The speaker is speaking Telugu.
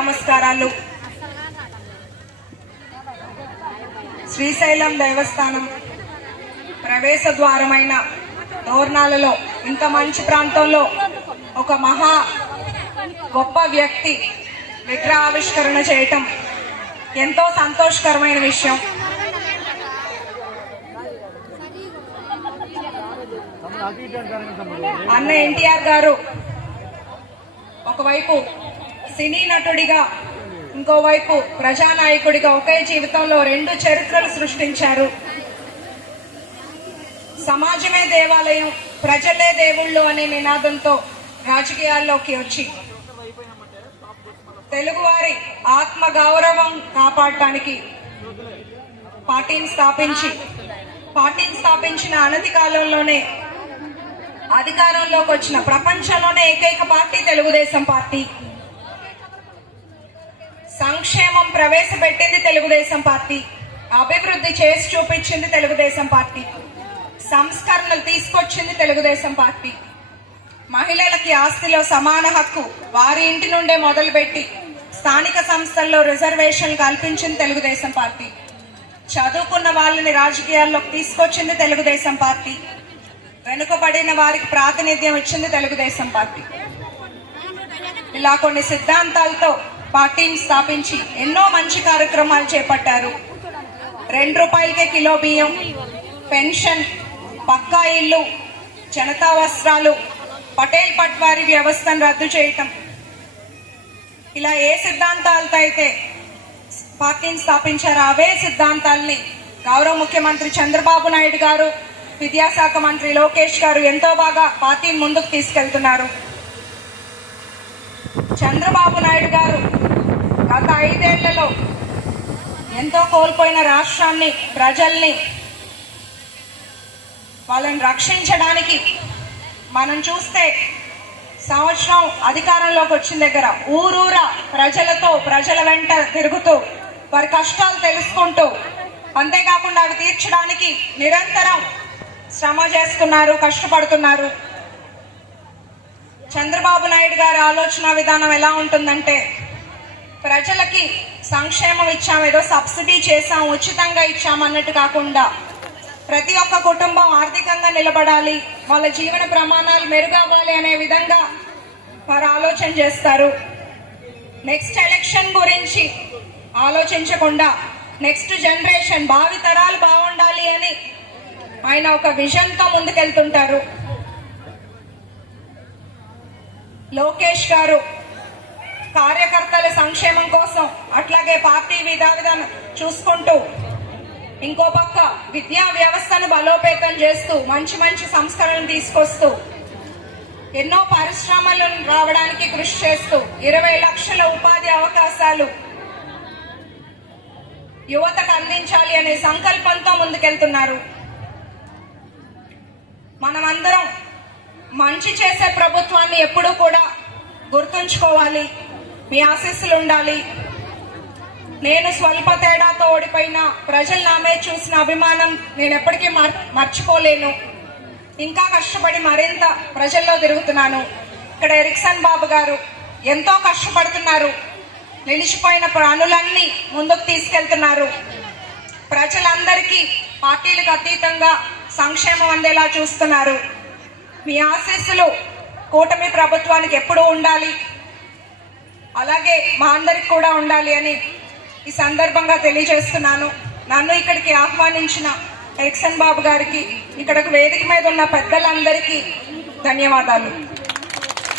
నమస్కారాలు. శ్రీశైలం దేవస్థానం ప్రవేశ ద్వారమైన దోర్నాలలో ఇంత మంచి ప్రాంతంలో ఒక మహా గొప్ప వ్యక్తి విగ్రహావిష్కరణ చేయటం ఎంతో సంతోషకరమైన విషయం. అన్న ఎన్టీఆర్ గారు ఒకవైపు సినీ నటుడిగా, ఇంకోవైపు ప్రజానాయకుడిగా ఒకే జీవితంలో రెండు చరిత్రలు సృష్టించారు. సమాజమే దేవాలయం, ప్రజలే దేవుళ్ళు అనే నినాదంతో రాజకీయాల్లోకి వచ్చి తెలుగువారి ఆత్మ గౌరవం కాపాడటానికి పార్టీని స్థాపించిన అనతి కాలంలోనే అధికారంలోకి వచ్చిన ప్రపంచంలోనే ఏకైక పార్టీ తెలుగుదేశం పార్టీ. సంక్షేమం ప్రవేశపెట్టింది తెలుగుదేశం పార్టీ, అభివృద్ధి చేసి చూపించింది తెలుగుదేశం పార్టీ, సంస్కరణలు తీసుకొచ్చింది తెలుగుదేశం పార్టీ. మహిళలకి ఆస్తిలో సమాన హక్కు వారి ఇంటి నుండే మొదలుపెట్టి స్థానిక సంస్థల్లో రిజర్వేషన్ కల్పించింది తెలుగుదేశం పార్టీ. చదువుకున్న వాళ్ళని రాజకీయాల్లోకి తీసుకొచ్చింది తెలుగుదేశం పార్టీ. వెనుకబడిన వారికి ప్రాతినిధ్యం ఇచ్చింది తెలుగుదేశం పార్టీ. ఇలా కొన్ని సిద్ధాంతాలతో పార్టీని స్థాపించి ఎన్నో మంచి కార్యక్రమాలు చేపట్టారు. 2 రూపాయలకే కిలో బియ్యం, పెన్షన్, పక్కా ఇల్లు, జనతా వస్త్రాలు, పటేల్ పట్వారీ వ్యవస్థను రద్దు చేయటం, ఇలా ఏ సిద్ధాంతాలతో అయితే పార్టీని స్థాపించారో అవే సిద్ధాంతాల్ని గౌరవ ముఖ్యమంత్రి చంద్రబాబు నాయుడు గారు, విద్యాశాఖ మంత్రి లోకేష్ గారు ఎంతో బాగా పార్టీని ముందుకు తీసుకెళ్తున్నారు. చంద్రబాబు నాయుడు గారు గత 5 ఏళ్లలో ఎంతో కోల్పోయిన రాష్ట్రాన్ని, ప్రజల్ని, వాళ్ళని రక్షించడానికి మనం చూస్తే సంవత్సరం అధికారంలోకి వచ్చిన దగ్గర ఊరూరా ప్రజల వెంట తిరుగుతూ వారి కష్టాలు తెలుసుకుంటూ, అంతేకాకుండా అవి తీర్చడానికి నిరంతరం శ్రమ చేస్తున్నారు, కష్టపడుతున్నారు. చంద్రబాబు నాయుడు గారి ఆలోచన విధానం ఎలా ఉంటుందంటే, ప్రజలకి సంక్షేమం ఇచ్చాం, ఏదో సబ్సిడీ చేశాం, ఉచితంగా ఇచ్చాం అన్నట్టు కాకుండా ప్రతి ఒక్క కుటుంబం ఆర్థికంగా నిలబడాలి, వాళ్ళ జీవన ప్రమాణాలు మెరుగవ్వాలి అనే విధంగా వారు ఆలోచన చేస్తారు. నెక్స్ట్ ఎలక్షన్ గురించి ఆలోచించకుండా నెక్స్ట్ జనరేషన్, భావి తరాలు బాగుండాలి అని ఆయన ఒక విజన్తో ముందుకెళ్తుంటారు. లోకేష్ గారు కార్యకర్తల సంక్షేమం కోసం, అట్లాగే పార్టీ విధానం చూసుకుంటూ, ఇంకో పక్క విద్యా వ్యవస్థను బలోపేతం చేస్తూ మంచి మంచి సంస్కరణలు తీసుకొస్తూ ఎన్నో పరిశ్రమలు రావడానికి కృషి చేస్తూ 20 లక్షల ఉపాధి అవకాశాలు యువతకు అందించాలి అనే సంకల్పంతో ముందుకెళ్తున్నారు. మనమందరం మంచి చేసే ప్రభుత్వాన్ని ఎప్పుడూ కూడా గుర్తుంచుకోవాలి. మీ ఆశీస్సులు ఉండాలి. నేను స్వల్ప తేడాతో ఓడిపోయినా ప్రజలు నామే చూసిన అభిమానం నేను ఎప్పటికీ మర్చిపోలేను. ఇంకా కష్టపడి మరింత ప్రజల్లో తిరుగుతున్నాను. ఇక్కడ ఎరిక్సన్ బాబు గారు ఎంతో కష్టపడుతున్నారు, నిలిచిపోయిన పనులన్నీ ముందుకు తీసుకెళ్తున్నారు. ప్రజలందరికీ పార్టీలకు అతీతంగా సంక్షేమం అందేలా చూస్తున్నారు. మీ ఆశీస్సులు కూటమి ప్రభుత్వానికి ఎప్పుడూ ఉండాలి, అలాగే మా అందరికి కూడా ఉండాలి అని ఈ సందర్భంగా తెలియజేస్తున్నాను. నన్ను ఇక్కడికి ఆహ్వానించిన ఎరిక్సన్ బాబు గారికి, ఇక్కడకు వేదిక మీద ఉన్న పెద్దలందరికీ ధన్యవాదాలు.